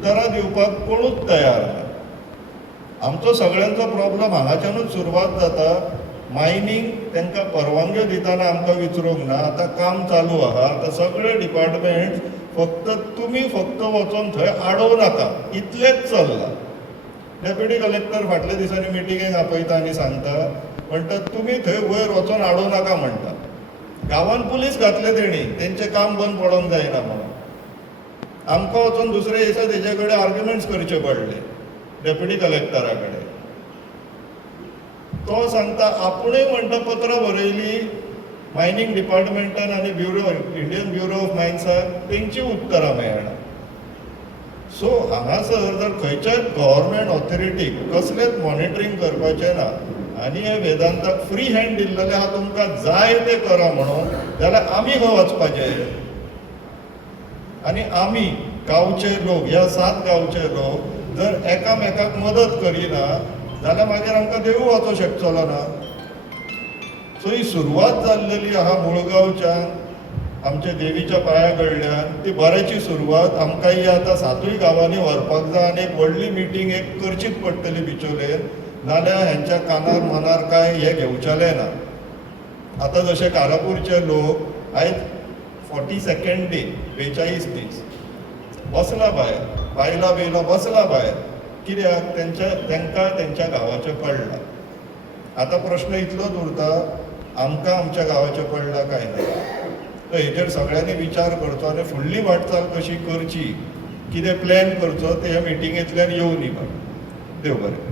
उत्तरां दिवपाक कोणूच तयार ना. आमचो सगळ्यांचो प्रॉब्लम हांगाच्यानूच सुरवात जाता. मायनींग तांकां परवानग्यो दितना आमकां विचारूंक ना. आतां काम चालू आहा, आतां सगळे डिपार्टमेंट तुमी फक्त वचून थंय आडोव नाका इतलेंच चल्लां. डेप्युटी कलेक्टर फाटल्या दिसांनी मिटिंगेक आपयता आनी सांगता म्हणटा तुमी थंय वयर वचून आडोव नाका म्हणटा. गांवांत पुलीस घातले तेणी, तेंचें काम बंद पडोंक जायना म्हणून. आमकां वचून दुसरे दिसा तेजे कडेन आर्ग्युमेंट्स करचे पडले डेप्युटी कलेक्टरा कडेन. तो सांगता आपुणूय म्हणटा पत्रां बरयलीं मायनींग डिपार्टमेंटान आनी इंडियन ब्युरो ऑफ मायन्साक, तेंची उत्तरां मेळना. सो हांगासर जर खंयच्याच गव्हर्मेंट ऑथॉरिटीक कसलेंच मॉनिटरींग करपाचें ना आनी हे वेदांताक फ्री हँड दिल्लेलें आहा तुमकां जाय तें करा म्हणून, जाल्यार आमी खंय वचपाचें. आनी आमी गांवचे लोक, ह्या 7 गांवचे लोक जर एकामेकाक मदत करिना जाल्यार मागीर आमकां देवूळ वचूं शकचलो ना. सो ही सुरवात जाल्लेली आहा मुळगांवच्यान, आमच्या देवीच्या पांया कडल्यान. ती बऱ्याची सुरवात. आमकां ही आतां 7 गांवांनी व्हरपाक जाय आनी एक व्हडली मिटींग एक करचीच पडटली बिचोलेर, नाल्यार हेंच्या कानार मनार काय हे घेवचेलें ना. आतां जशे कारापूरचे लोक आयज 42nd डे 42 दीस बसला भायर, बायला बेला बसला भायर. कित्याक तांकां तेंच्या गांवाचें पडलां. आतां प्रश्न इतलोच उरता, आमकां आमच्या गांवाचें पडलां काय ना. तर हेचेर सगळ्यांनी विचार करचो आनी फुडली वाटचाल कशी करची, कितें प्लॅन करचो ते ह्या मिटिंगेंतल्यान येवन येवं. देव बरें.